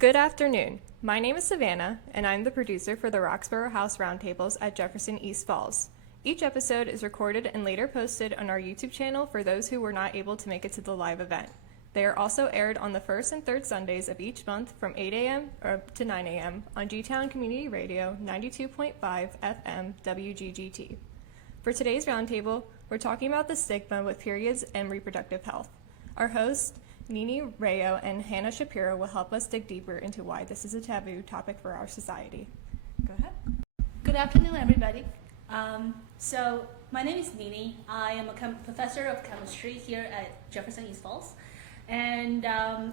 Good afternoon. My name is Savannah, and I'm the producer for the Roxborough House Roundtables at Jefferson East Falls. Each episode is recorded and later posted on our YouTube channel for those who were not able to make it to the live event. They are also aired on the first and third Sundays of each month from 8 a.m. to 9 a.m. on G-Town Community Radio 92.5 FM WGGT. For today's roundtable, we're talking about the stigma with periods and reproductive health. Our hosts, Nini Rayo and Hannah Shapiro, will help us dig deeper into why this is a taboo topic for our society. Go ahead. Good afternoon, everybody. So my name is Nini. I am a professor of chemistry here at Jefferson East Falls. And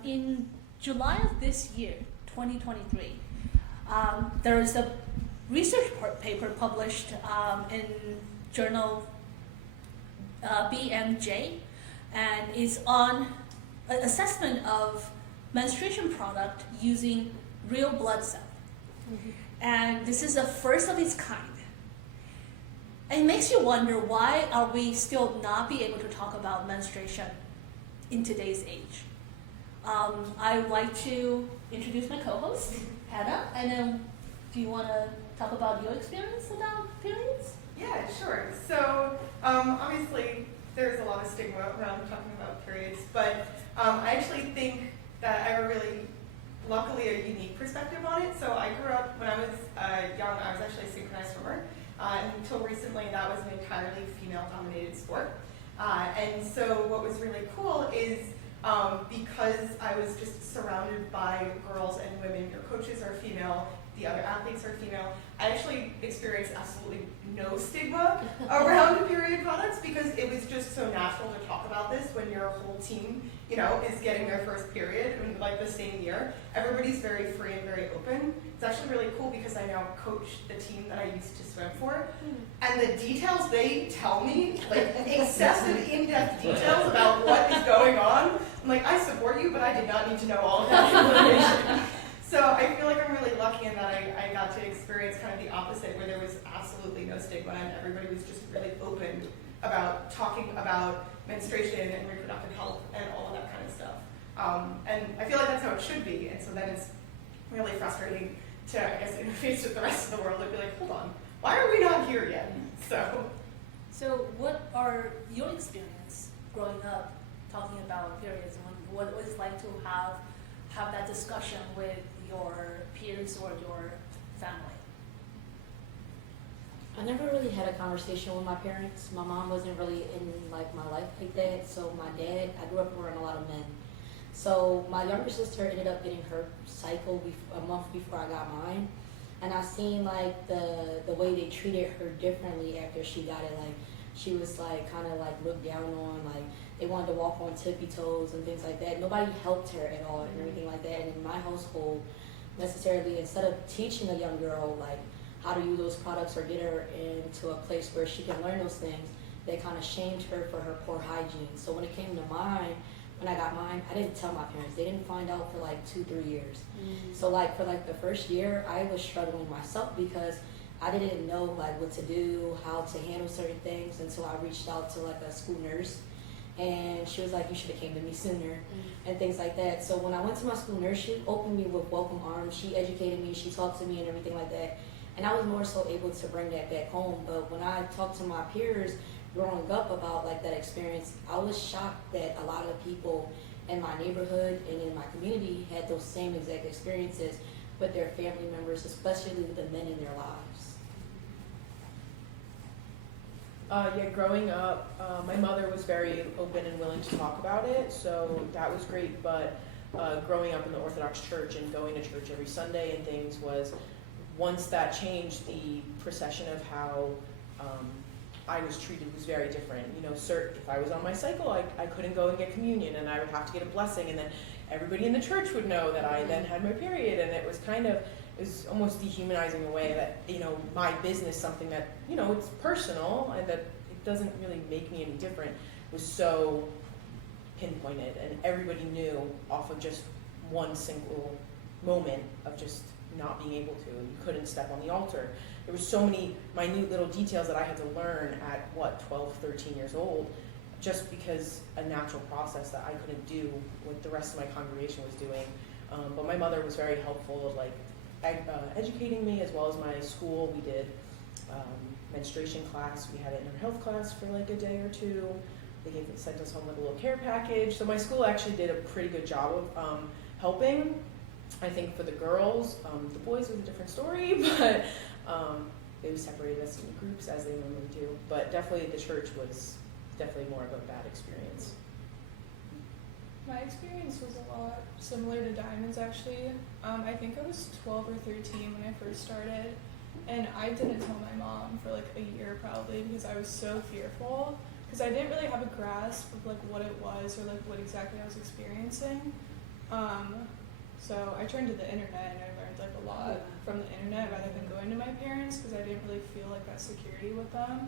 in July of this year, 2023, there is a research paper published in journal BMJ, and is on an assessment of menstruation product using real blood cell. Mm-hmm. And this is the first of its kind. It makes you wonder, why are we still not be able to talk about menstruation in today's age? I would like to introduce my co-host, Hannah, and then do you want to talk about your experience about periods? Yeah, sure. So obviously there's a lot of stigma around talking about periods, but I actually think that I have a really, luckily, a unique perspective on it. So I grew up, when I was young, I was actually a synchronized swimmer. Until recently, that was an entirely female-dominated sport. And so what was really cool is because I was just surrounded by girls and women, your coaches are female, the other athletes are female, I actually experienced absolutely no stigma around period products because it was just so natural to talk about this when your whole team, is getting their first period in like the same year. Everybody's very free and very open. It's actually really cool because I now coach the team that I used to swim for, and the details they tell me, like excessive in-depth details about what is going on, I'm like, I support you, but I did not need to know all of that information. So I feel like I'm really lucky in that I got to experience kind of the opposite, where there was absolutely no stigma and everybody was just really open about talking about menstruation and reproductive health and all of that kind of stuff. And I feel like that's how it should be, and so then it's really frustrating to, I guess, interface with the rest of the world and be like, hold on, why are we not here yet? So what are your experience growing up talking about periods, and what it was like to have that discussion with your peers or your family? I never really had a conversation with my parents. My mom wasn't really in my life like that. So my dad, I grew up around a lot of men. So my younger sister ended up getting her cycle a month before I got mine. And I seen the way they treated her differently after she got it. She was kind of looked down on, they wanted to walk on tippy toes and things like that. Nobody helped her at all and everything like that. And in my household, necessarily, instead of teaching a young girl how to use those products or get her into a place where she can learn those things, they kind of shamed her for her poor hygiene. So when it came to mine, when I got mine, I didn't tell my parents. They didn't find out for 2-3 years. Mm-hmm. So for the first year, I was struggling myself because I didn't know what to do, how to handle certain things, until I reached out to a school nurse, and she was like, you should have came to me sooner, and things like that. So when I went to my school nurse, she opened me with welcome arms. She educated me, she talked to me and everything like that, and I was more so able to bring that back home. But when I talked to my peers growing up about that experience, I was shocked that a lot of people in my neighborhood and in my community had those same exact experiences with their family members, especially the men in their lives. Growing up, my mother was very open and willing to talk about it, so that was great. But growing up in the Orthodox Church and going to church every Sunday and things was, once that changed, the procession of how I was treated was very different. If I was on my cycle, I couldn't go and get communion, and I would have to get a blessing, and then everybody in the church would know that I then had my period, and it was almost dehumanizing in a way that, my business, something that, it's personal and that it doesn't really make me any different, was so pinpointed, and everybody knew off of just one single moment of just not being able to. You couldn't step on the altar. There were so many minute little details that I had to learn at 12, 13 years old, just because a natural process that I couldn't do what the rest of my congregation was doing But my mother was very helpful, like educating me, as well as my school. We did menstruation class. We had an inner health class for like a day or two. They sent us home with a little care package. So my school actually did a pretty good job of helping. I think for the girls, the boys was a different story, but they separated us into groups as they normally do. But definitely the church was definitely more of a bad experience. My experience was a lot similar to Diamond's actually. I think I was 12 or 13 when I first started, and I didn't tell my mom for like a year probably because I was so fearful, because I didn't really have a grasp of like what it was or like what exactly I was experiencing. So I turned to the internet and I learned like a lot from the internet rather than going to my parents, because I didn't really feel like that security with them,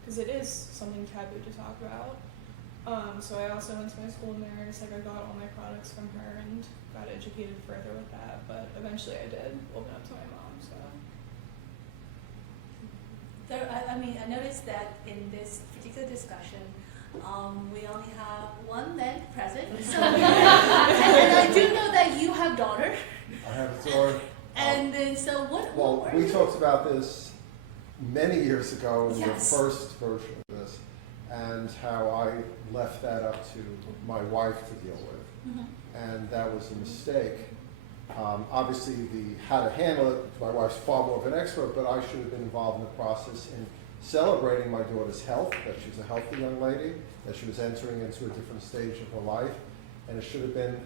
because it is something taboo to talk about. So I also went to my school nurse, like I got all my products from her and got educated further with that, but eventually I did open up to my mom, so. I noticed that in this particular discussion, we only have one man present. So and I do know that you have daughter. I have a daughter. And then, so Well, we talked about this many years ago in the Yes. first version of this, and how I left that up to my wife to deal with, and that was a mistake. Obviously, how to handle it, my wife's far more of an expert, but I should have been involved in the process in celebrating my daughter's health, that she's a healthy young lady, that she was entering into a different stage of her life, and it should have been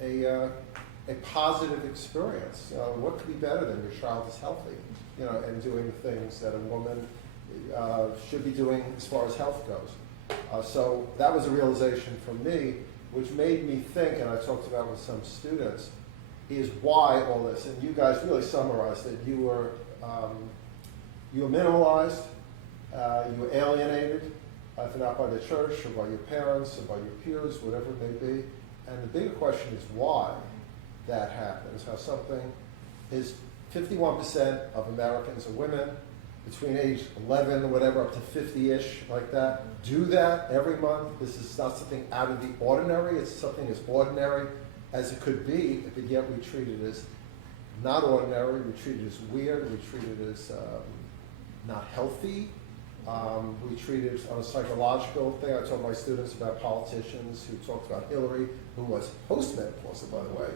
a positive experience. What could be better than your child is healthy, and doing the things that a woman should be doing as far as health goes. So that was a realization for me, which made me think, and I talked about with some students, is why all this. And you guys really summarized it. You were minimalized, you were alienated, if not by the church or by your parents or by your peers, whatever it may be. And the bigger question is why that happens, how something is 51% of Americans are women, between age 11 or whatever up to 50-ish, like that, do that every month. This is not something out of the ordinary. It's something as ordinary as it could be, but yet we treat it as not ordinary. We treat it as weird. We treat it as not healthy. We treat it on a psychological thing. I told my students about politicians who talked about Hillary, who was postmenopausal, by the way.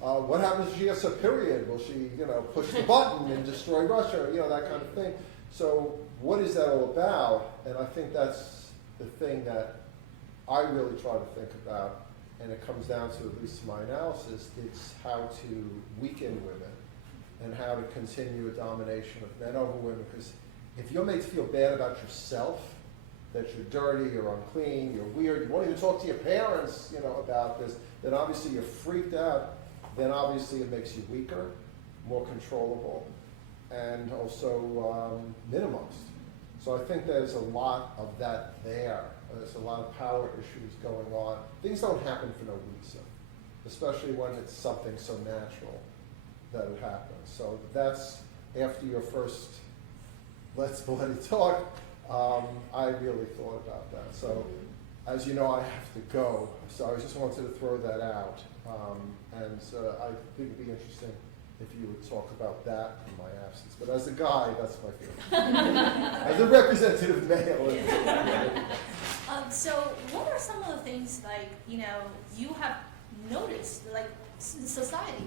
What happens if she gets a period? Will she, push the button and destroy Russia? That kind of thing. So what is that all about? And I think that's the thing that I really try to think about, and it comes down to, at least my analysis, it's how to weaken women and how to continue a domination of men over women. Because if you're made to feel bad about yourself, that you're dirty, you're unclean, you're weird, you won't even talk to your parents, about this, then obviously you're freaked out. Then obviously it makes you weaker, more controllable, and also minimized. So I think there's a lot of that there. There's a lot of power issues going on. Things don't happen for no reason, especially when it's something so natural that it happens. So that's after your first Let's Bloody Talk, I really thought about that. So as you know, I have to go. So I just wanted to throw that out. And I think it'd be interesting if you would talk about that in my absence. But as a guy, that's my feeling. As a representative male. So what are some of the things, like, you have noticed, like, in society?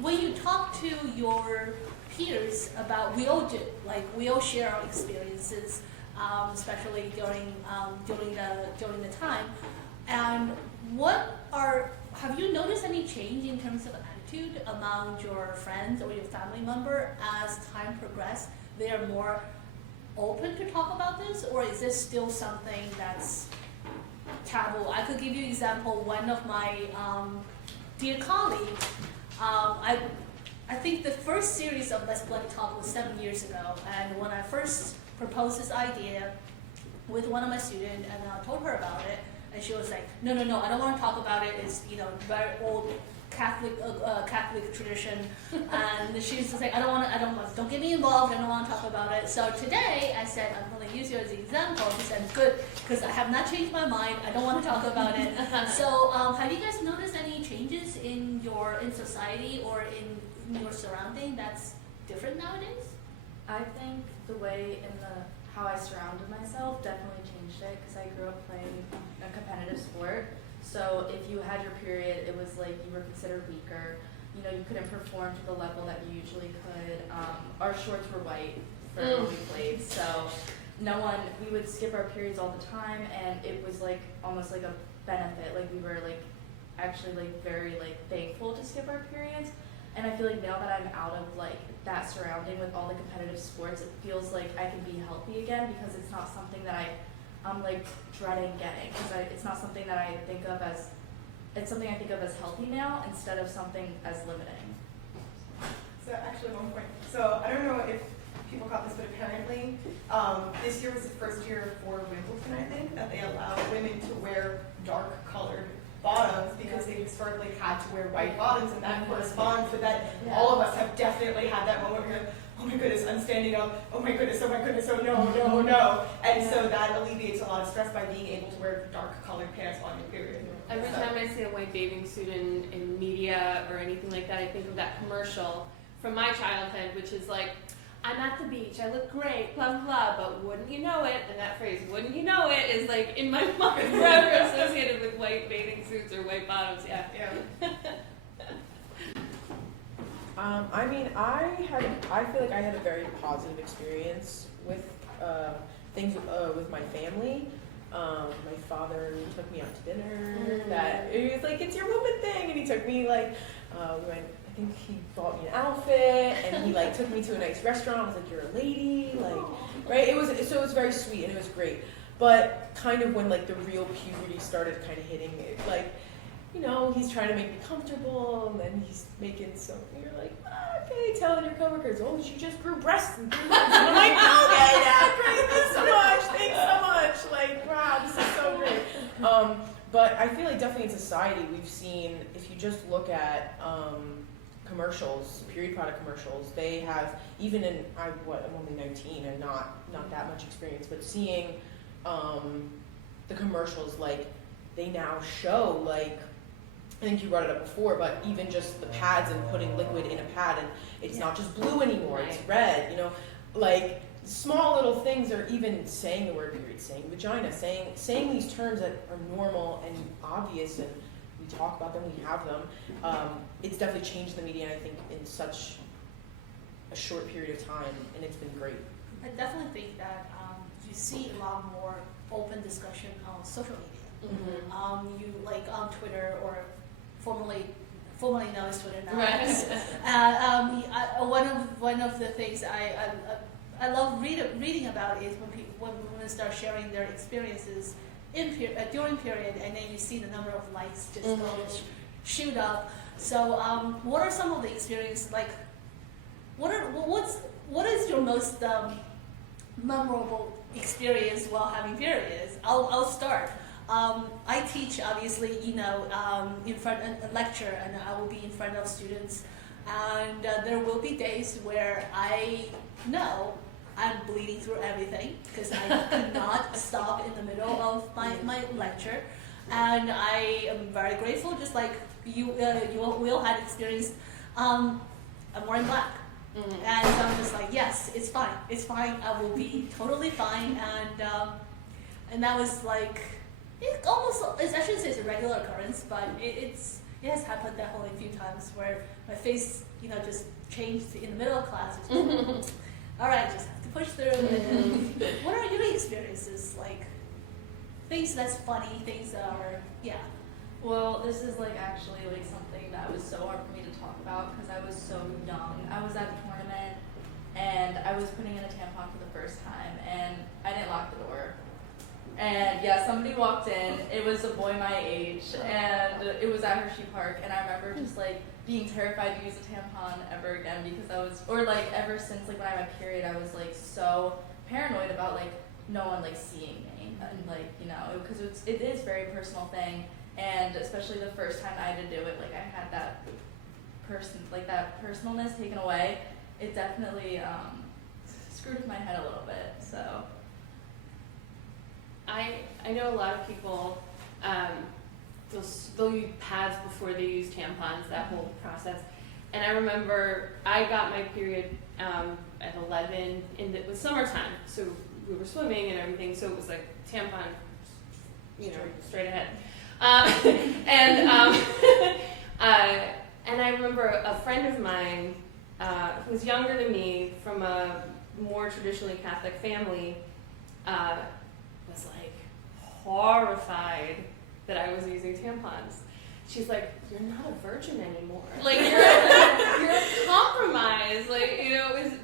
When you talk to your peers about, we all do, like, we all share our experiences, especially during the time. And have you noticed any change in terms of attitude among your friends or your family member as time progressed? They are more open to talk about this, or is this still something that's taboo? I could give you an example. One of my dear colleagues, I think the first series of Let's Bloody Talk was 7 years ago, and when I first proposed this idea with one of my students, and I told her about it, and she was like, no, I don't want to talk about it. It's very old Catholic tradition, and she's just like, don't get me involved. I don't want to talk about it. So today I said I'm going to use you as an example. She said good, because I have not changed my mind. I don't want to talk about it. So have you guys noticed any changes in society or in your surrounding that's different nowadays? I think the way how I surrounded myself definitely changed it, because I grew up playing a competitive sport. So if you had your period, it was like you were considered weaker. You know, you couldn't perform to the level that you usually could. Our shorts were white for when we played, so we would skip our periods all the time, and it was like almost like a benefit. Like we were like actually like very like thankful to skip our periods. And I feel like now that I'm out of like that surrounding with all the competitive sports, it feels like I can be healthy again, because it's not something that I'm like dreading getting, because it's not something that I think of as, it's something I think of as healthy now instead of something as limiting. So actually one point. So I don't know if people caught this, but apparently this year was the first year for Wimbledon, I think, that they allowed women to wear dark colored bottoms, because they historically had to wear white bottoms, and that corresponds with that. Yeah. All of us have definitely had that moment where you're like, oh my goodness, I'm standing up, oh my goodness, oh no. And so that alleviates a lot of stress by being able to wear dark colored pants on your period. Every time I see a white bathing suit in media or anything like that, I think of that commercial from my childhood, which is like, I'm at the beach, I look great, blah, blah, blah, but wouldn't you know it, and that phrase, wouldn't you know it, is like in my mind forever associated with white bathing suits or white bottoms, yeah. I mean, I feel like I had a very positive experience with things with my family. My father took me out to dinner. That it was like, it's your woman thing, and he took me like I think he bought me an outfit, and he like took me to a nice restaurant. I was like, you're a lady, like, right? It was very sweet, and it was great. But kind of when like the real puberty started kind of hitting it, like, you know, he's trying to make me comfortable, and then he's making some, you're like, okay, telling your coworkers, oh, she just grew breasts and boobs. And I'm like, okay, yeah, great, thanks so much, like, wow, this is so great. But I feel like definitely in society we've seen, if you just look at commercials, period product commercials, they have, even in, I'm only 19 and not that much experience, but seeing the commercials, like, they now show, like, I think you brought it up before, but even just the pads and putting liquid in a pad, and it's not just blue anymore, it's red, you know, like, small little things, or even saying the word period, saying vagina, saying these terms that are normal and obvious, and we talk about them, we have them. It's definitely changed the media, I think, in such a short period of time, and it's been great. I definitely think that you see a lot more open discussion on social media. Mm-hmm. You like on Twitter, or formerly known as Twitter now. Right. One of the things I love reading about is when women start sharing their experiences during period, and then you see the number of likes just go shoot up. So what are some of the experiences, like what is your most memorable experience while having periods? I'll start. I teach, obviously, in front of a lecture, and I will be in front of students, and there will be days where I know I'm bleeding through everything, because I cannot stop in the middle of my lecture, and I am very grateful, just like you all had experienced. I'm wearing black. And so I'm just like, yes, it's fine, I will be totally fine, and that was like, I shouldn't say it's a regular occurrence, but it has happened definitely a few times where my face, just changed in the middle of class. All right, just have to push through. And what are your experiences, like things that's funny, things that are, Well, this is like actually like something that was so hard for me to talk about, because I was so young. I was at the tournament, and I was putting in a tampon for the first time, and I didn't lock the door. And yeah, somebody walked in. It was a boy my age, and it was at Hershey Park. And I remember just like being terrified to use a tampon ever again, because ever since like when I had my period, I was like so paranoid about like no one like seeing me, and like because it is a very personal thing. and especially the first time I had to do it, like I had that personalness taken away. It definitely screwed with my head a little bit. So I know a lot of people, they'll use pads before they use tampons, that whole process. And I remember I got my period at 11, and it was summertime, so we were swimming and everything, so it was like tampon, straight ahead. And I remember a friend of mine who was younger than me from a more traditionally Catholic family was like horrified that I was using tampons. She's like, "You're not a virgin anymore. Like you're compromised." Like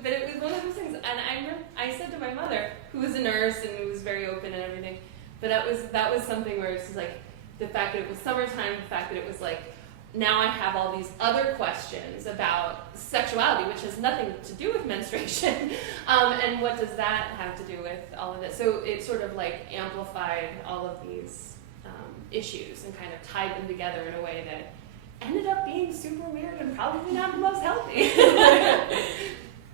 but it was one of those things. And I said to my mother, who was a nurse and who was very open and everything, but that was something where it's just like the fact that it was summertime, the fact that it was like now I have all these other questions about sexuality, which has nothing to do with menstruation, and what does that have to do with all of it? So it sort of like amplified all of these issues and kind of tied them together in a way that ended up being super weird and probably not the most healthy.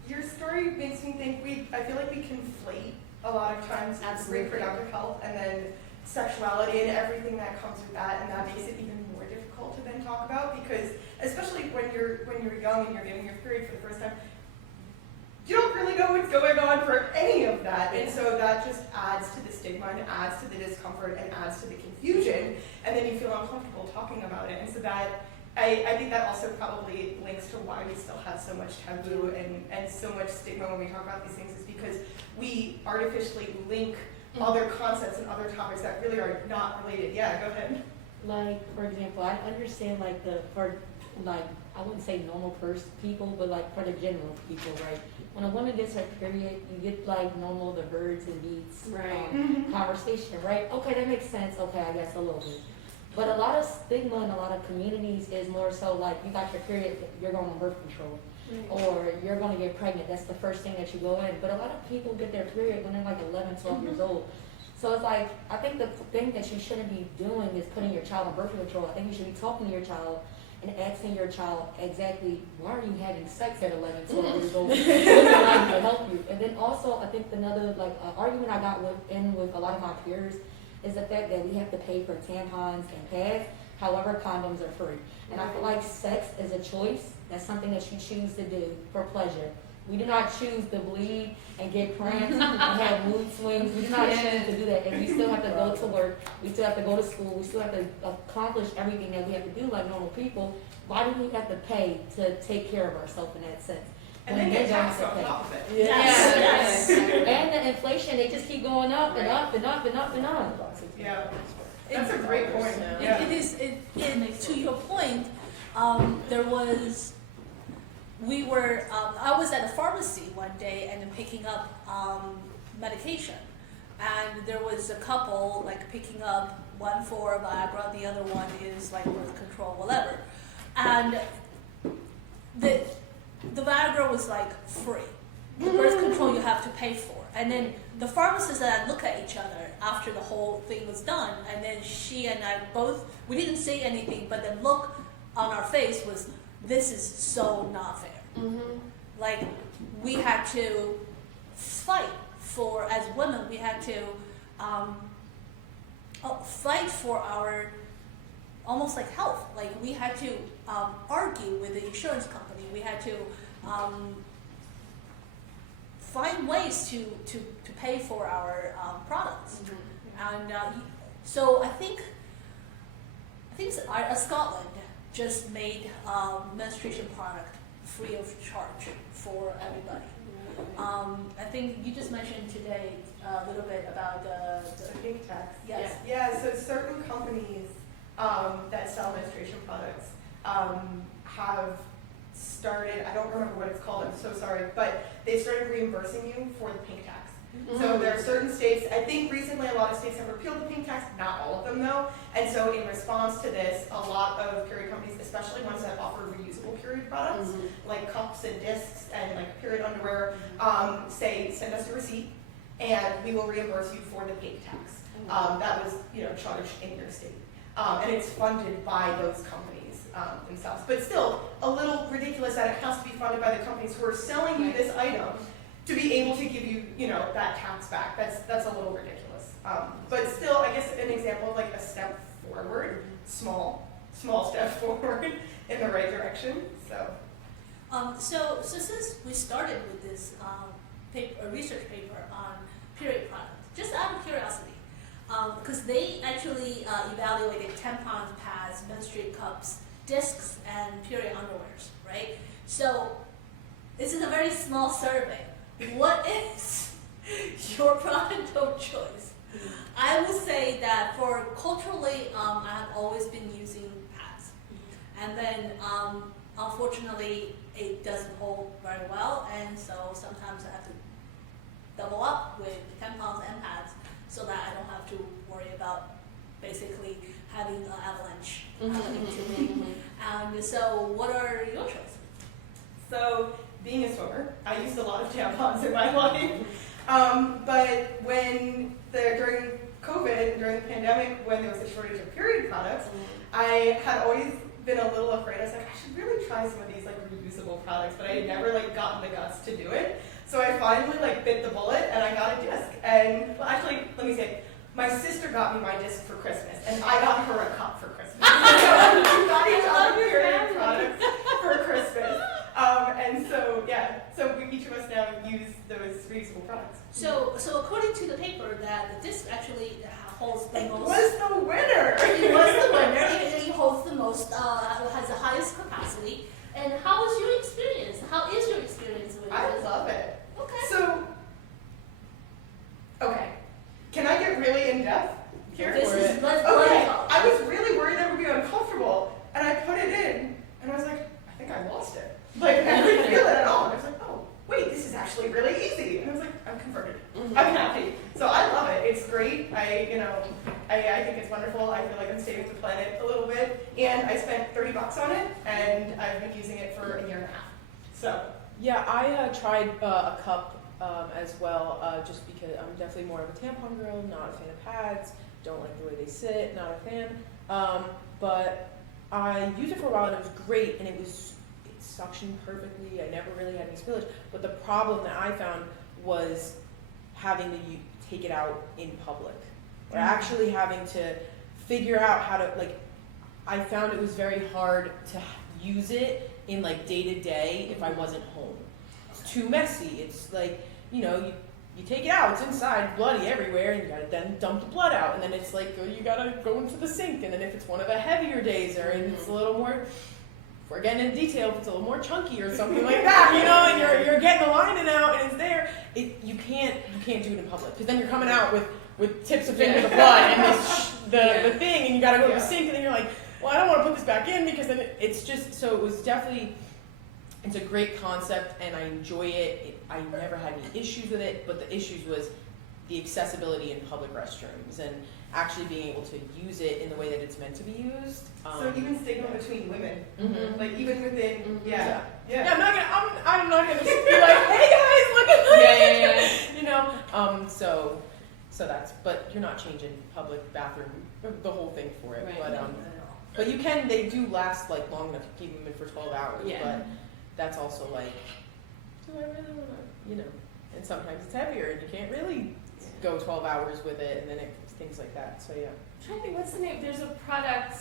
Your story makes me think I feel like we conflate a lot of times Absolutely. reproductive health and then sexuality and everything that comes with that, and that makes it even more difficult to then talk about, because especially when you're young and you're getting your period for the first time, you don't really know what's going on for any of that, and so that just adds to the stigma and adds to the discomfort and adds to the confusion, and then you feel uncomfortable talking about it. And so that I think that also probably links to why we still have so much taboo and so much stigma when we talk about these things, is because we artificially link other concepts and other topics that really are not related. Yeah, go ahead. Like, for example, I understand I wouldn't say normal people, but like for the general people, right? When a woman gets her period, you get like normal the birds and beats Right. conversation, right? Okay, that makes sense. Okay, I guess a little bit. But a lot of stigma in a lot of communities is more so like you got your period, you're going on birth control. Right. Or you're going to get pregnant. That's the first thing that you go in. But a lot of people get their period when they're like 11, 12 years old. So it's like, I think the thing that you shouldn't be doing is putting your child on birth control. I think you should be talking to your child and asking your child exactly, why are you having sex at 11, 12 years old? What's going to help you? And then also, I think another argument I got with a lot of my peers is the fact that we have to pay for tampons and pads. However, condoms are free. And I feel like sex is a choice. That's something that you choose to do for pleasure. We do not choose to bleed and get cramps and have mood swings. We do not choose to do that. And we still have to go to work. We still have to go to school. We still have to accomplish everything that we have to do like normal people. Why do we have to pay to take care of ourselves in that sense? And then get taxed on top of it. Yes. And the inflation, they just keep going up and up and up and up and up. Yeah. That's a great point. It is, to your point, I was at a pharmacy one day and picking up medication, and there was a couple like picking up one for Viagra, the other one is like birth control, whatever, and the Viagra was like free. The birth control you have to pay for. And then the pharmacists and I look at each other after the whole thing was done, and then she and I both, we didn't say anything, but the look on our face was, this is so not fair. Mm-hmm. Like, we had to fight for, as women, we had to fight for our, almost like health. Like, we had to argue with the insurance company. We had to find ways to pay for our products. Mm-hmm. And so I think Scotland just made menstruation product free of charge for everybody. I think you just mentioned today a little bit about the pink tax. Yes. Yeah, so certain companies that sell menstruation products have started, I don't remember what it's called, I'm so sorry, but they started reimbursing you for the pink tax. Mm-hmm. So there are certain states, I think recently a lot of states have repealed the pink tax, not all of them though, and so in response to this, a lot of period companies, especially ones that offer reusable period products, like cups and discs and like period underwear, say send us a receipt and we will reimburse you for the pink tax. That was charged in your state. and it's funded by those companies themselves. But still, a little ridiculous that it has to be funded by the companies who are selling you this item to be able to give you, that tax back. That's a little ridiculous. But still, I guess an example of like a step forward, small step forward in the right direction. So since we started with this research paper on period product, just out of curiosity, because they actually evaluated tampons, pads, menstrual cups, discs, and period underwears, right? So this is a very small survey. What is your product of choice? I would say that for culturally, I have always been using pads, and then unfortunately it doesn't hold very well, and so sometimes I have to double up with tampons and pads so that I don't have to worry about basically having an avalanche happening to me. And so, what are your choices? So, being a swimmer, I used a lot of tampons in my life. But during COVID, during the pandemic, when there was a shortage of period products, I had always been a little afraid. I was like, I should really try some of these like reusable products, but I had never like gotten the guts to do it. So I finally like bit the bullet and I got a disc. And well, actually, let me say, my sister got me my disc for Christmas, and I got her a cup for Christmas. So we got each other period products for Christmas. And so each of us now use those reusable products. So according to the paper, that the disc actually holds the most. It was the winner. It was the winner. It holds the most. Has the highest capacity. And how was your experience? How is your experience with it? I love it. Okay. So, okay. Can I get really in depth here? Let's Okay. go. I was really worried I would be uncomfortable, and I put it in, and I was like, I think I lost it. Like, I didn't feel it at all. And I was like, oh, wait, this is actually really easy. And I was like, I'm converted. I'm happy. So I love it. It's great. I think it's wonderful. I feel like I'm saving the planet a little bit. And I spent $30 on it, and I've been using it for a year and a half. So. Yeah, I tried a cup as well, just because I'm definitely more of a tampon girl, not a fan of pads, don't like the way they sit, not a fan. But I used it for a while and it was great, and it suctioned perfectly. I never really had any spillage. But the problem that I found was having to take it out in public, or actually having to figure out how to, like, I found it was very hard to use it in like day to day if I wasn't home. It's too messy. It's like, you take it out, it's inside, bloody everywhere, and you gotta then dump the blood out, and then it's like, you gotta go into the sink, and then if it's one of the heavier days, or it's a little more, if we're getting into detail, if it's a little more chunky or something like that, and you're getting the lining out, and it's there, you can't do it in public, because then you're coming out with tips of fingers of blood, and the thing, and you gotta go to the sink, and then you're like, well, I don't want to put this back in, because then it's just, so it was definitely, it's a great concept, and I enjoy it. I never had any issues with it, but the issues was the accessibility in public restrooms, and actually being able to use it in the way that it's meant to be used. So even stigma between women, like even within, Yeah, I'm not gonna be like, hey guys, look at this, so that's, but you're not changing public bathroom, the whole thing for it, Right. But they do last like long enough to keep them in for 12 hours, but that's also like, do I really want to, and sometimes it's heavier and you can't really go 12 hours with it, and then things like that, so yeah. I'm trying to think, what's the name? There's a product,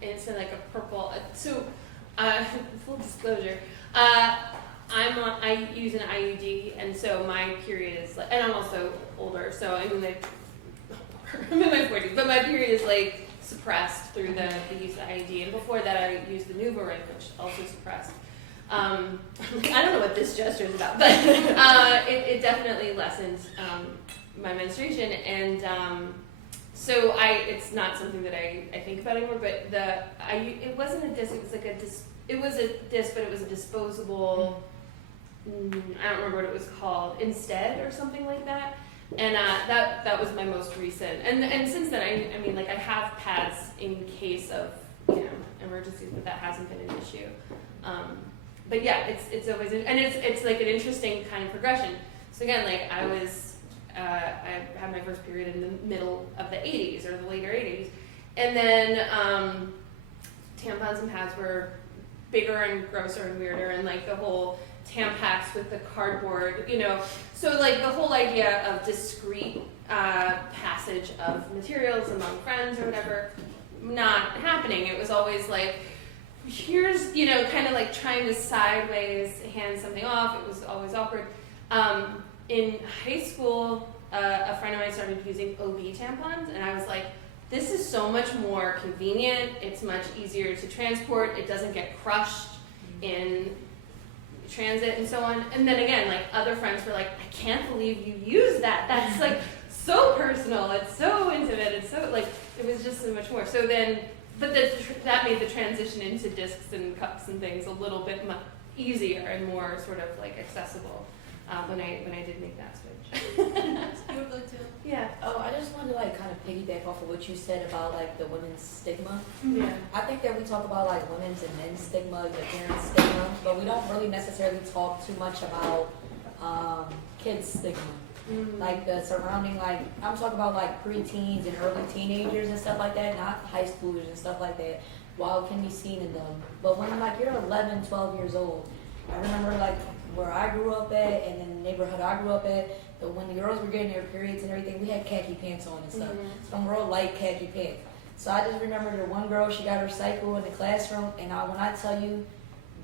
it's in like a purple, full disclosure, I use an IUD, and so my period is like, and I'm also older, so I'm in my 40s, but my period is like suppressed through the use of IUD, and before that I used the NuvaRing, which also suppressed. I don't know what this gesture is about, but it definitely lessened my menstruation, and so it's not something that I think about anymore. But it wasn't a disc; it was like it was a disc, but it was a disposable. I don't remember what it was called, Instead or something like that. And that was my most recent. And since then, I mean, like I have pads in case of emergencies, but that hasn't been an issue. But yeah, it's always, and it's like an interesting kind of progression. So again, like I had my first period in the middle of the 80s or the later 80s, And then tampons and pads were bigger and grosser and weirder, and like the whole Tampax with the cardboard, you know. So like the whole idea of discrete passage of materials among friends or whatever, not happening. It was always like, here's, you know, kind of like trying to sideways hand something off. It was always awkward. In high school, a friend of mine started using OB tampons, and I was like, this is so much more convenient. It's much easier to transport. It doesn't get crushed in transit and so on. And then again, like other friends were like, I can't believe you use that. That's like so personal. It's so intimate. It's so like, it was just so much more. So then, but that made the transition into discs and cups and things a little bit easier and more sort of like accessible when I did make that switch. You were good too. Yeah. Oh, I just wanted to like kind of piggyback off of what you said about like the women's stigma. Yeah. I think that we talk about like women's and men's stigma, the parents' stigma, but we don't really necessarily talk too much about kids' stigma. Mm-hmm. Like the surrounding, like I'm talking about like preteens and early teenagers and stuff like that, not high schoolers and stuff like that. While it can be seen in them, but when like you're 11, 12 years old, I remember like where I grew up at and in the neighborhood I grew up at, that when the girls were getting their periods and everything, we had khaki pants on and stuff. Mm-hmm. Some real light khaki pants. So I just remember the one girl, she got her cycle in the classroom, and when I tell you,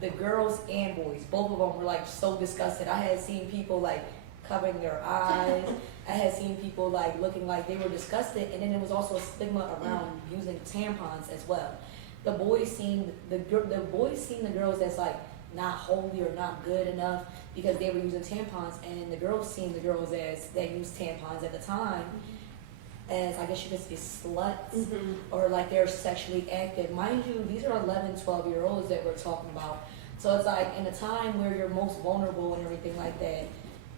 the girls and boys, both of them were like so disgusted. I had seen people like covering their eyes. I had seen people like looking like they were disgusted, and then there was also a stigma around using tampons as well. The boys seen the girls as like not holy or not good enough because they were using tampons, and the girls seen the girls as that used tampons at the time as, I guess you could say, sluts, or like they're sexually active. Mind you, these are 11, 12-year-olds that we're talking about. So it's like in a time where you're most vulnerable and everything like that,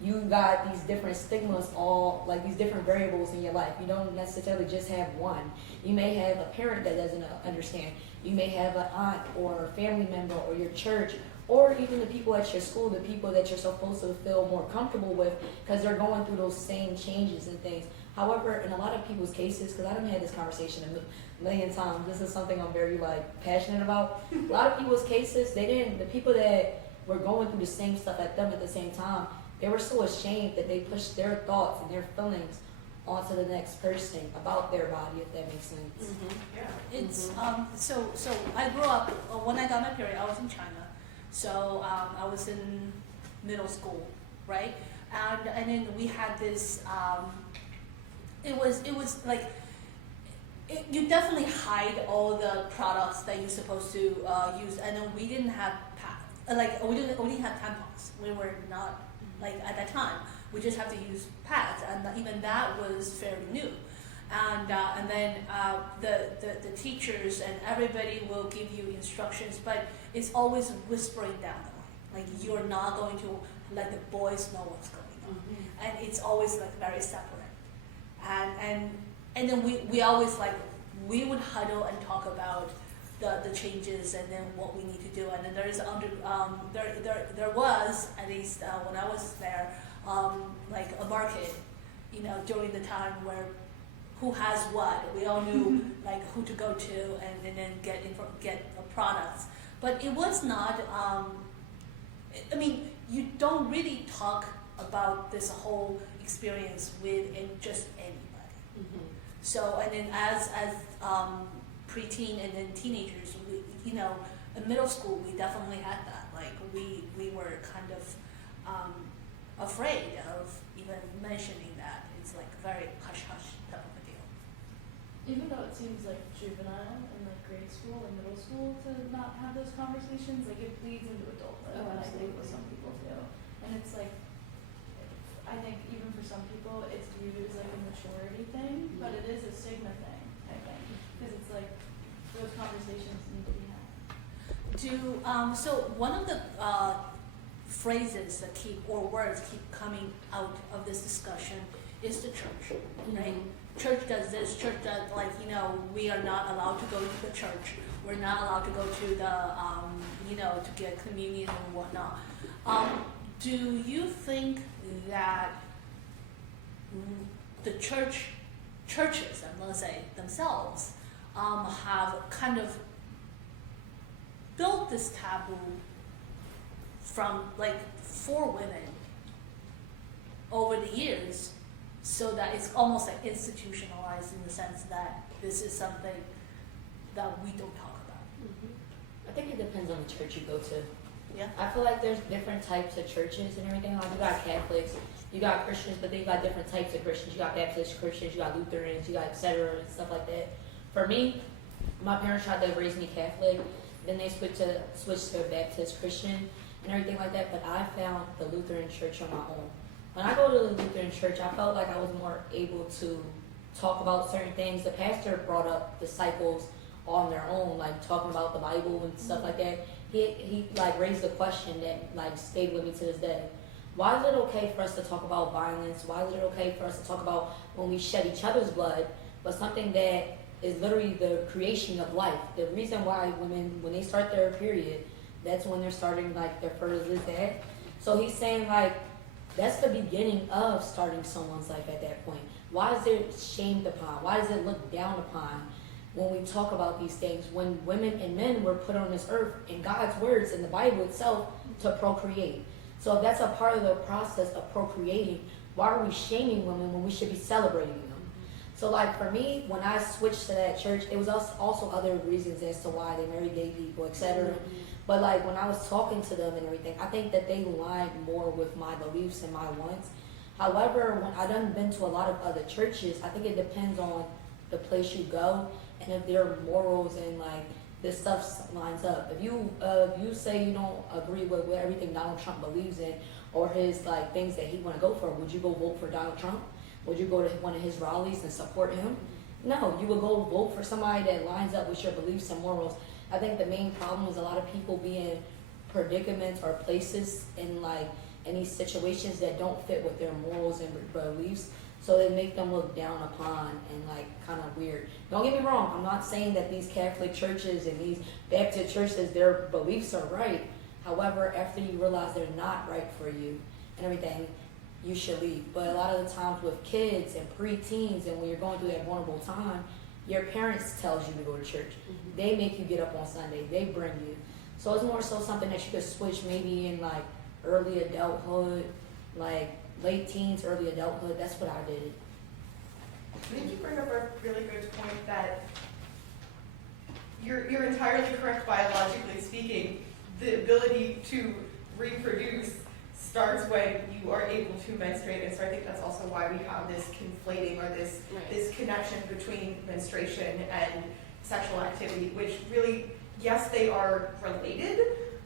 you got these different stigmas, all like these different variables in your life. You don't necessarily just have one. You may have a parent that doesn't understand. You may have an aunt or a family member or your church, or even the people at your school, the people that you're supposed to feel more comfortable with because they're going through those same changes and things. However, in a lot of people's cases, because I haven't had this conversation a million times, this is something I'm very like passionate about. A lot of people's cases, the people that were going through the same stuff at them at the same time, they were so ashamed that they pushed their thoughts and their feelings onto the next person about their body, if that makes sense. Yeah. It's so I grew up when I got my period. I was in China, so I was in middle school, right? And then we had this. It was like you definitely hide all the products that you're supposed to use, and then we didn't have we didn't have tampons. We were not like at that time. We just have to use pads, and even that was fairly new. And then the teachers and everybody will give you instructions, but it's always whispering down the line. Like you're not going to let the boys know what's going on, and it's always like very separate. And then we always like we would huddle and talk about the changes and then what we need to do. And then there was at least when I was there like a market, you know, during the time where who has what. We all knew like who to go to and then get products. But it was not. I mean, you don't really talk about this whole experience with just anybody. So and then as preteen and then teenagers, we, you know, in middle school we definitely had that. Like we were kind of afraid of even mentioning that. It's like very hush hush type of a deal. Even though it seems like juvenile in like grade school and middle school to not have those conversations, like it bleeds into adulthood. Oh, and I think absolutely. what some people do, and it's like, I think even for some people it's viewed as like a maturity thing, but it is a stigma thing. I think because it's like those conversations need to be had. So one of the phrases that words keep coming out of this discussion is the church, right? Church does this, church does, like, you know, we are not allowed to go to the church. We're not allowed to go to the, you know, to get communion and whatnot. Do you think that the churches, I'm gonna say themselves, have kind of built this taboo from like for women over the years, so that it's almost like institutionalized in the sense that this is something that we don't talk about. I think it depends on the church you go to. Yeah. I feel like there's different types of churches and everything. Like you got Catholics, you got Christians, but then you got different types of Christians. You got Baptist Christians, you got Lutherans, you got etc. and stuff like that. For me, my parents tried to raise me Catholic, then they switched to Baptist Christian and everything like that. But I found the Lutheran church on my own. When I go to the Lutheran church, I felt like I was more able to talk about certain things. The pastor brought up disciples on their own, like talking about the Bible and stuff like that. He like raised a question that like stayed with me to this day. Why is it okay for us to talk about violence? Why is it okay for us to talk about when we shed each other's blood, but something that is literally the creation of life? The reason why women, when they start their period, that's when they're starting like their fertilization. So he's saying like, that's the beginning of starting someone's life at that point. Why is it shamed upon? Why is it looked down upon when we talk about these things? When women and men were put on this earth in God's words, in the Bible itself, to procreate. So if that's a part of the process of procreating, why are we shaming women when we should be celebrating them? So like for me, when I switched to that church, it was also other reasons as to why they marry gay people, etc. But like when I was talking to them and everything, I think that they aligned more with my beliefs and my wants. However, when I done been to a lot of other churches, I think it depends on the place you go and if their morals and like this stuff lines up. If you say you don't agree with everything Donald Trump believes in or his like things that he want to go for, would you go vote for Donald Trump? Would you go to one of his rallies and support him? No, you would go vote for somebody that lines up with your beliefs and morals. I think the main problem is a lot of people be in predicaments or places in like any situations that don't fit with their morals and beliefs, so they make them look down upon and like kind of weird. Don't get me wrong, I'm not saying that these Catholic churches and these Baptist churches, their beliefs are right. However, after you realize they're not right for you and everything, you should leave. But a lot of the times with kids and preteens and when you're going through that vulnerable time, your parents tells you to go to church. They make you get up on Sunday. They bring you. So it's more so something that you could switch maybe in like early adulthood, like late teens, early adulthood. That's what I did. I think you bring up a really good point that you're entirely correct biologically speaking. The ability to reproduce starts when you are able to menstruate, and so I think that's also why we have this conflating or this connection between menstruation and sexual activity, which really, yes, they are related,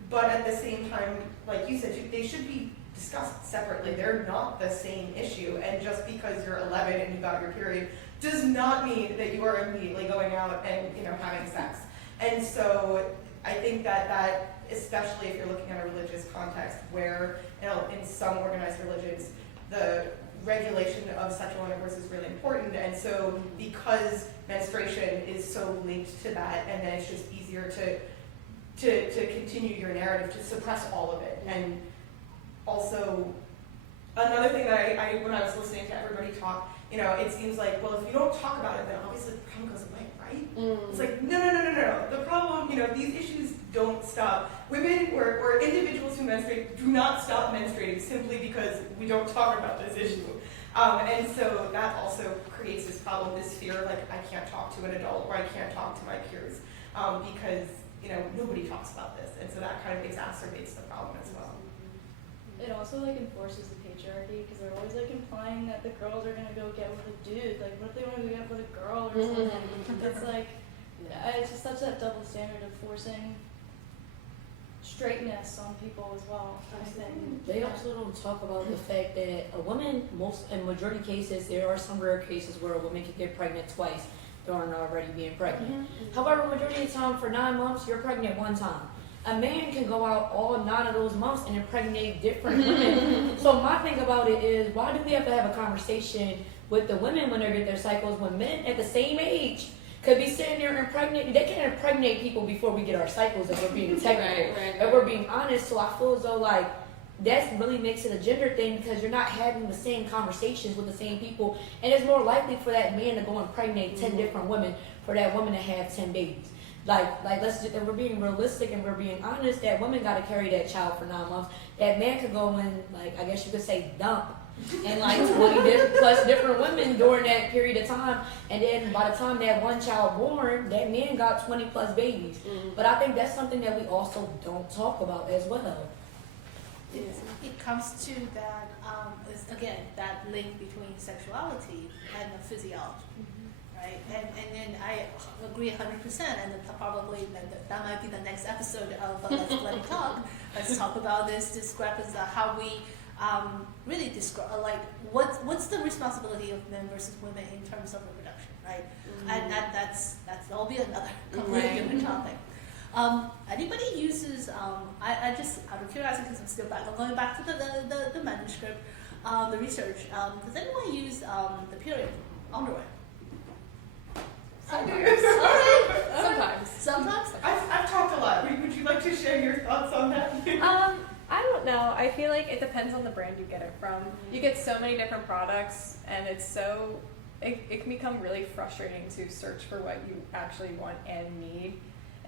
but at the same time, like you said, they should be discussed separately. They're not the same issue, and just because you're 11 and you got your period does not mean that you are immediately going out and having sex. And so I think that especially if you're looking at a religious context where in some organized religions the regulation of sexual intercourse is really important, and so because menstruation is so linked to that, and then it's just easier to continue your narrative, to suppress all of it. And also another thing that I when I was listening to everybody talk, it seems like, well, if you don't talk about it, then obviously the problem goes away, right? It's like, no. The problem, these issues don't stop. Women or individuals who menstruate do not stop menstruating simply because we don't talk about this issue. And so that also creates this problem, this fear of like, I can't talk to an adult or I can't talk to my peers because, nobody talks about this. And so that kind of exacerbates the problem as well. It also like enforces the patriarchy because they're always like implying that the girls are gonna go get with a dude. Like, what if they want to go get with a girl or something? It's like, it's just such that double standard of forcing straightness on people as well. I think They also don't talk about the fact that a woman, in majority cases, there are some rare cases where a woman can get pregnant twice during already being pregnant. However, majority of the time, for 9 months, you're pregnant one time. A man can go out all 9 of those months and impregnate different women. So my thing about it is, why do we have to have a conversation with the women when they get their cycles when men at the same age could be sitting there impregnating? They can impregnate people before we get our cycles if we're being technical, if we're being honest. So I feel as though like that really makes it a gender thing because you're not having the same conversations with the same people, and it's more likely for that man to go and impregnate 10 different women for that woman to have 10 babies. Like let's just, if we're being realistic and we're being honest, that woman got to carry that child for 9 months. That man could go and, like, I guess you could say dump, and like 20 plus different women during that period of time, and then by the time that one child born, that man got 20 plus babies. But I think that's something that we also don't talk about as well. It comes to that, is, again, that link between sexuality and the physiology, right? And then I agree 100%, and probably that might be the next episode of Let's Bloody Talk. Let's talk about this discrepancy, how we really describe, like, what's the responsibility of men versus women in terms of reproduction, right? And that'll be another completely different topic. Anybody uses, I just, out of curiosity, because I'm going back to the manuscript, the research, does anyone use the period underwear? Sometimes? I've talked a lot. Would you like to share your thoughts on that? I don't know. I feel like it depends on the brand you get it from. You get so many different products, and it can become really frustrating to search for what you actually want and need.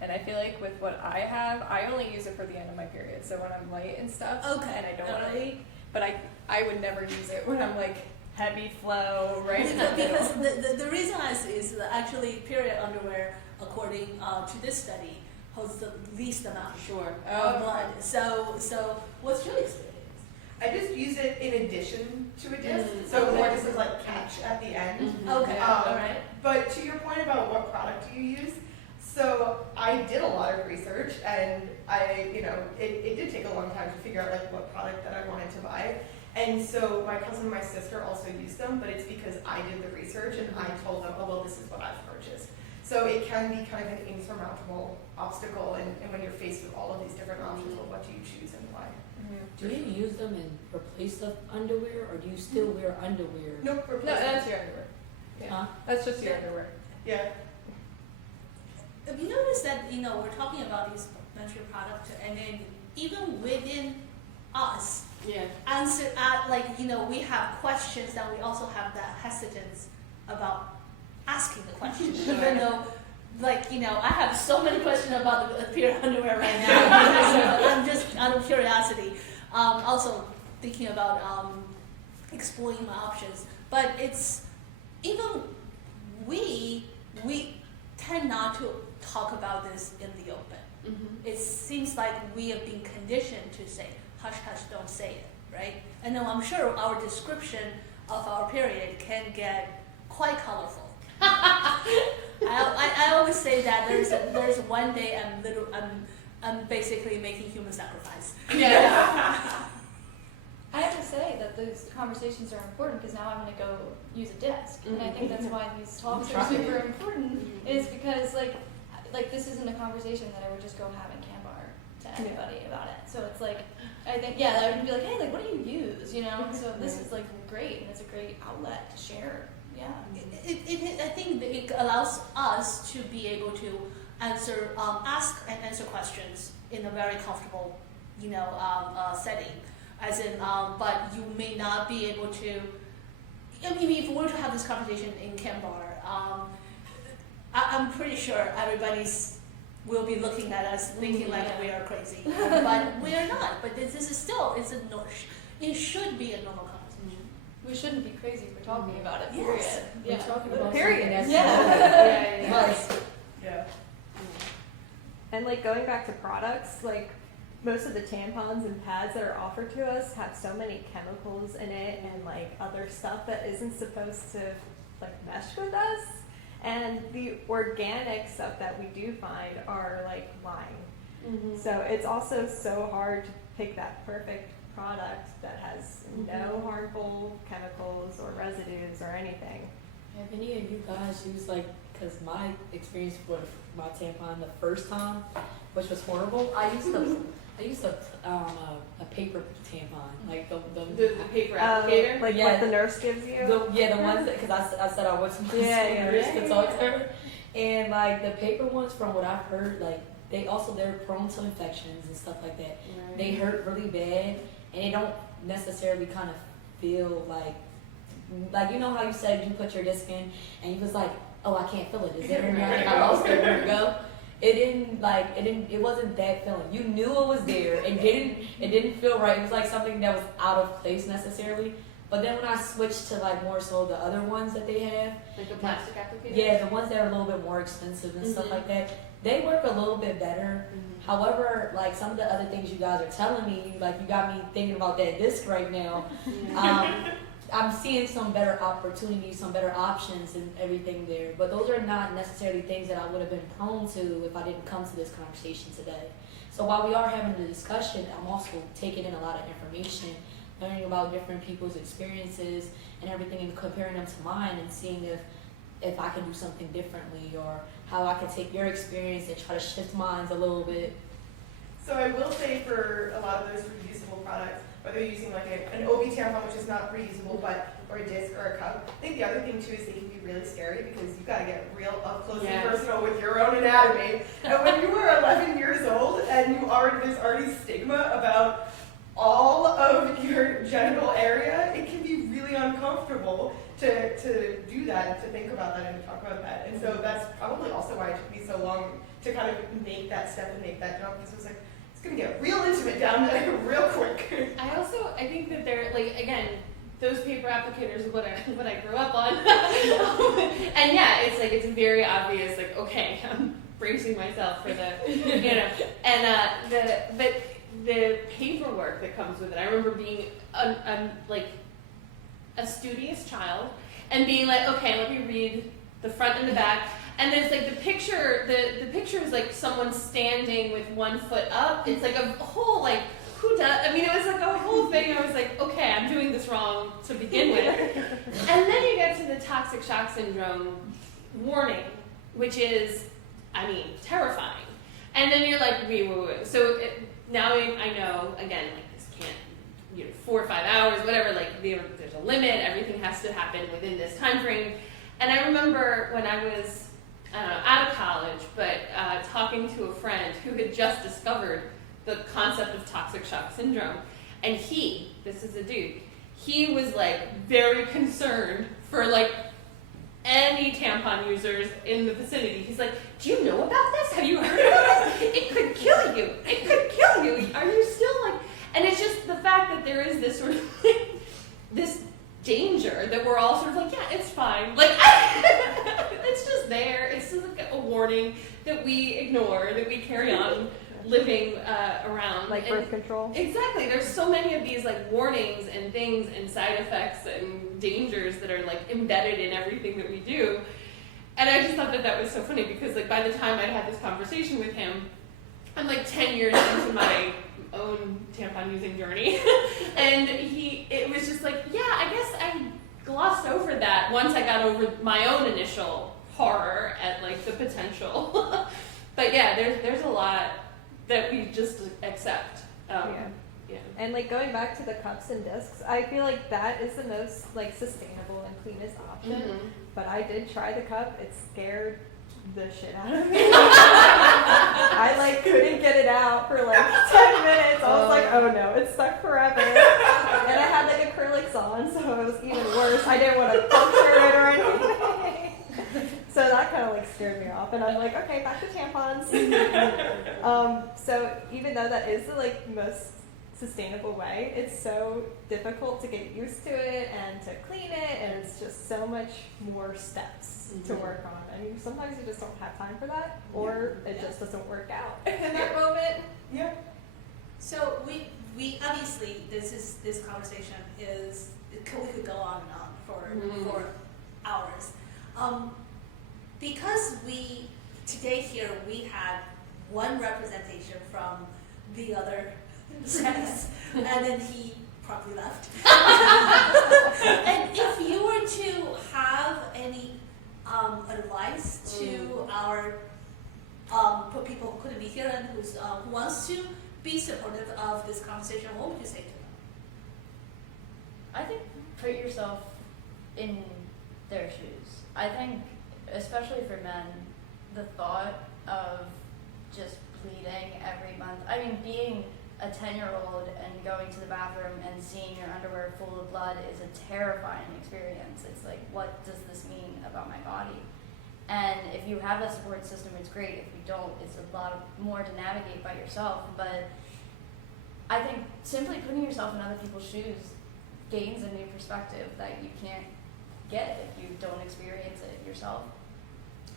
And I feel like with what I have, I only use it for the end of my period. So when I'm light and stuff, and I don't want to leak, but I would never use it when I'm like heavy flow, right? Because the reason I say is that actually period underwear, according to this study, holds the least amount of blood. So what's your experience? I just use it in addition to a disc, so more just as like catch at the end. Okay, all right. But to your point about what product do you use, so I did a lot of research, and it did take a long time to figure out like what product that I wanted to buy. And so my cousin and my sister also used them, but it's because I did the research and I told them, oh well, this is what I've purchased. So it can be kind of an insurmountable obstacle, and when you're faced with all of these different options, well, what do you choose and why? Do you use them in replace of underwear, or do you still wear underwear? Nope, No, that's your underwear. Yeah. Huh? That's just your underwear. Yeah. Have you noticed that, we're talking about these menstrual products, and then even within us, answer we have questions, that we also have that hesitance about asking the question, even though, I have so many questions about the period underwear right now. I'm just out of curiosity, also thinking about exploring my options. But it's even we tend not to talk about this in the open. It seems like we have been conditioned to say, hush, hush, don't say it, right? And then I'm sure our description of our period can get quite colorful. I always say that there's one day I'm basically making human sacrifice. I have to say that those conversations are important because now I'm going to go use a disc, and I think that's why these talks are super important. Is because like this isn't a conversation that I would just go have in Canbar to anybody about it. So it's like I think I would be like, hey, like what do you use? So this is like great, and it's a great outlet to share. Yeah. I think that it allows us to be able to ask and answer questions in a very comfortable, setting. As in, but you may not be able to. I mean, if we were to have this conversation in Canbar, I'm pretty sure will be looking at us thinking like we are crazy, but we are not. But this is still, it should be a normal conversation. We shouldn't be crazy for talking about it. Yes. Period. We're talking about Period. something that's Yeah. And like going back to products, like most of the tampons and pads that are offered to us have so many chemicals in it and like other stuff that isn't supposed to like mesh with us. And the organic stuff that we do find are like lying. So it's also so hard to pick that perfect product that has no harmful chemicals or residues or anything. Have any of you guys used because my experience with my tampon the first time, which was horrible, I used a paper tampon, like The paper applicator? Like what the nurse gives you? the ones that, because I said I went to my nurse to talk to her, and like the paper ones, from what I've heard, like they're prone to infections and stuff like that. Right. They hurt really bad, and it don't necessarily kind of feel like you know how you said you put your disc in and you was like, oh, I can't feel it. Is it in there? I think I lost it. Where'd it go? It wasn't that feeling. You knew it was there. It didn't feel right. It was like something that was out of place necessarily. But then when I switched to like more so the other ones that they have, Like the plastic applicator? yeah, the ones that are a little bit more expensive and stuff like that, they work a little bit better. However, like some of the other things you guys are telling me, like you got me thinking about that disc right now. I'm seeing some better opportunities, some better options and everything there. But those are not necessarily things that I would have been prone to if I didn't come to this conversation today. So while we are having the discussion, I'm also taking in a lot of information, learning about different people's experiences and everything and comparing them to mine and seeing if I can do something differently or how I can take your experience and try to shift mine a little bit. So I will say for a lot of those reusable products, whether you're using like an OB tampon, which is not reusable, or a disc or a cup, I think the other thing too is they can be really scary because you've got to get real up close and personal with your own anatomy. And when you are 11 years old and there's already stigma about all of your genital area, it can be really uncomfortable to do that and to think about that and to talk about that. And so that's probably also why it took me so long to kind of make that step and make that jump, because it was like, it's going to get real intimate down there real quick. I think that they're, like, again, those paper applicators are what I grew up on. And yeah, it's very obvious, like, okay, I'm bracing myself for the, you know, and but the paperwork that comes with it. I remember being like a studious child and being like, okay, let me read the front and the back. And there's like the picture is like someone standing with one foot up. It's like a whole like, who does, I mean, it was like a whole thing. I was like, okay, I'm doing this wrong to begin with. And then you get to the toxic shock syndrome warning, which is, I mean, terrifying. And then you're like, wait. So now I know, again, like this can't, 4 or 5 hours, whatever, like there's a limit, everything has to happen within this time frame. And I remember when I was, out of college, but talking to a friend who had just discovered the concept of toxic shock syndrome. And this is a dude, he was like very concerned for like any tampon users in the vicinity. He's like, do you know about this? Have you heard about this? It could kill you. It could kill you. Are you still like, and it's just the fact that there is this sort of this danger that we're all sort of like, yeah, it's fine. Like, it's just there. It's just like a warning that we ignore, that we carry on living around. Like birth control? Exactly. There's so many of these like warnings and things and side effects and dangers that are like embedded in everything that we do. And I just thought that was so funny because like by the time I'd had this conversation with him, I'm like 10 years into my own tampon using journey. And it was just like, yeah, I guess I glossed over that once I got over my own initial horror at like the potential. But yeah, there's a lot that we just accept. Yeah. And like going back to the cups and discs, I feel like that is the most like sustainable and cleanest option. Mm-hmm. But I did try the cup. It scared the shit out of me. I like couldn't get it out for like 10 minutes. I was like, oh no, it's stuck forever. And I had like acrylics on, so it was even worse. I didn't want to puncture it or anything. So that kind of like scared me off. And I'm like, okay, back to tampons. So even though that is the like most sustainable way, it's so difficult to get used to it and to clean it, and it's just so much more steps to work on. I mean, sometimes you just don't have time for that, or it just doesn't work out in that moment. Yeah. So we obviously this conversation is we could go on and on for hours. Because today here we had one representation from the other sex, and then he probably left. And if you were to have any advice to our for people who couldn't be here and who wants to be supportive of this conversation, what would you say to them? I think put yourself in their shoes. I think, especially for men, the thought of just bleeding every month, I mean, being a 10-year-old and going to the bathroom and seeing your underwear full of blood is a terrifying experience. It's like, what does this mean about my body? And if you have a support system, it's great. If you don't, it's a lot more to navigate by yourself. But I think simply putting yourself in other people's shoes gains a new perspective that you can't get if you don't experience it yourself.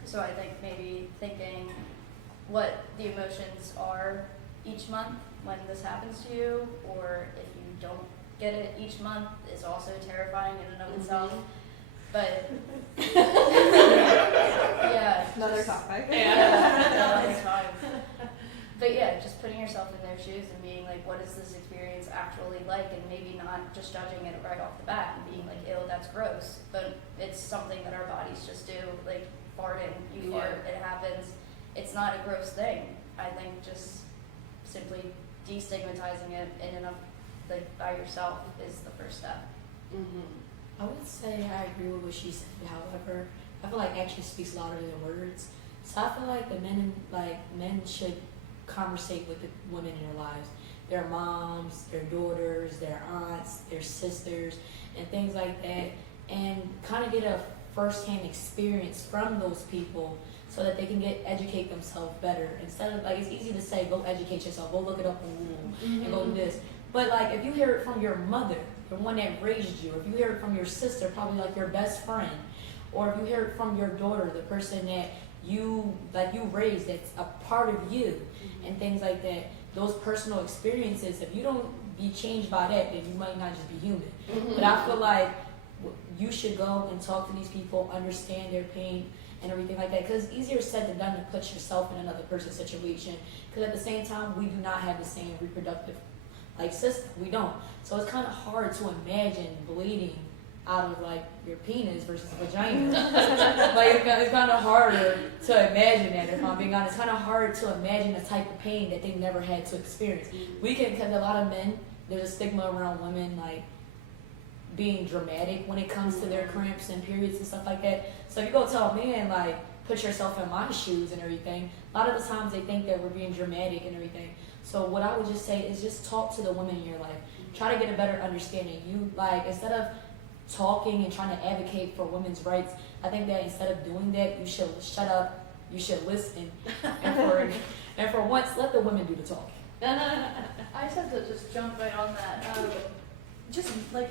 So I think maybe thinking what the emotions are each month when this happens to you, or if you don't get it each month, is also terrifying in and of itself. But yeah, Another topic. Yeah, no, it's fine. But yeah, just putting yourself in their shoes and being like, what is this experience actually like? And maybe not just judging it right off the bat and being like, ew, that's gross. But it's something that our bodies just do. Like farting, you fart, it happens. It's not a gross thing. I think just simply destigmatizing it in enough, like by yourself, is the first step. I would say I agree with what she said. However, I feel like action speaks louder than words. So I feel like men should conversate with the women in their lives, their moms, their daughters, their aunts, their sisters, and things like that, and kind of get a first-hand experience from those people so that they can educate themselves better. Instead of, like, it's easy to say, go educate yourself, go look it up on Google, and go do this. But like, if you hear it from your mother, the one that raised you, or if you hear it from your sister, probably like your best friend, or if you hear it from your daughter, the person that you raised, that's a part of you, and things like that, those personal experiences, if you don't be changed by that, then you might not just be human. But I feel like you should go and talk to these people, understand their pain and everything like that, because it's easier said than done to put yourself in another person's situation, because at the same time, we do not have the same reproductive system. We don't. So it's kind of hard to imagine bleeding out of your penis versus a vagina. It's kind of harder to imagine that, if I'm being honest. It's kind of hard to imagine the type of pain that they never had to experience. Because a lot of men, there's a stigma around women being dramatic when it comes to their cramps and periods and stuff like that. So if you go tell a man put yourself in my shoes and everything, a lot of the times they think that we're being dramatic and everything. So what I would just say is just talk to the women in your life. Try to get a better understanding. You instead of talking and trying to advocate for women's rights, I think that instead of doing that, you should shut up, you should listen, and for once, let the women do the talking. I just have to jump right on that.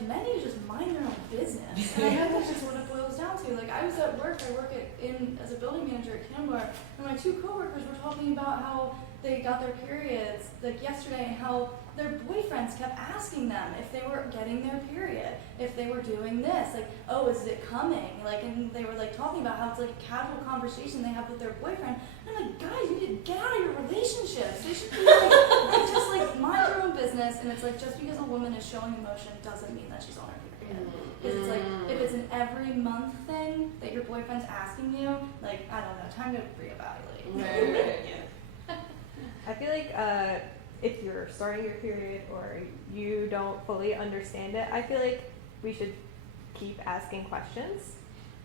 Men need to just mind their own business. And I know that's just what it boils down to. I was at work, I work as a building manager at Canmore, and my two coworkers were talking about how they got their periods yesterday, and how their boyfriends kept asking them if they were getting their period, if they were doing this, oh, is it coming? And they were talking about how it's a casual conversation they have with their boyfriend. And I'm like, guys, you need to get out of your relationships. They should be just mind your own business. And it's just because a woman is showing emotion doesn't mean that she's on her period. Because it's if it's an every month thing that your boyfriend's asking you, I don't know, time to reevaluate. Right. I feel like if you're starting your period or you don't fully understand it, I feel like we should keep asking questions.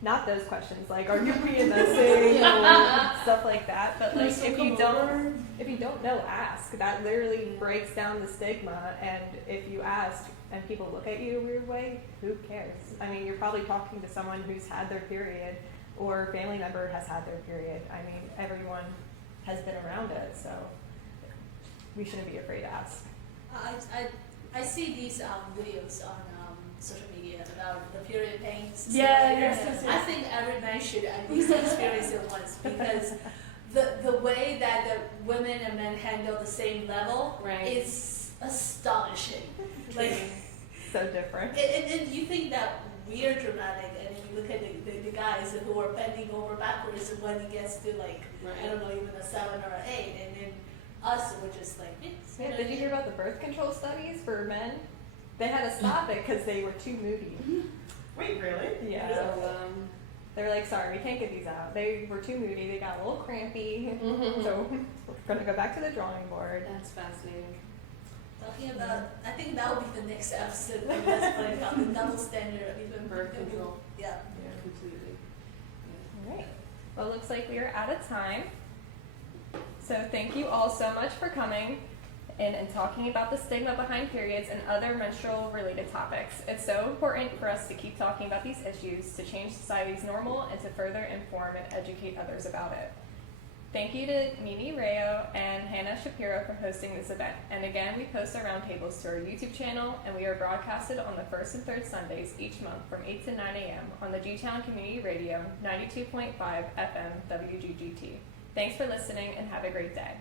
Not those questions are you PMSing or stuff like that, but if you don't know, ask. That literally breaks down the stigma. And if you ask and people look at you a weird way, who cares? I mean, you're probably talking to someone who's had their period, or a family member has had their period. I mean, everyone has been around it, so we shouldn't be afraid to ask. I see these videos on social media about the period pains. Yes. I think every man should at least experience it once, because the way that the women and men handle the same level is astonishing. So different. And you think that we're dramatic, and then you look at the guys who are bending over backwards when it gets to I don't know, even a 7 or an 8, and then us were just Yeah, did you hear about the birth control studies for men? They had to stop it because they were too moody. Wait, really? Yeah. So they were sorry, we can't get these out. They were too moody. They got a little crampy. So we're gonna go back to the drawing board. That's fascinating. talking about. I think that will be the next episode. Let's put it on the double standard of even Birth control. Yeah. Completely. All right. Well, it looks like we are out of time. So thank you all so much for coming. in and talking about the stigma behind periods and other menstrual related topics. It's so important for us to keep talking about these issues to change society's normal and to further inform and educate others about it. Thank you to Mimi Rayo and Hannah Shapiro for hosting this event. And again, we post our roundtables to our YouTube channel, and we are broadcasted on the first and third Sundays each month from 8 to 9 a.m. on the G-Town Community Radio 92.5 FM WGGT. Thanks for listening and have a great day.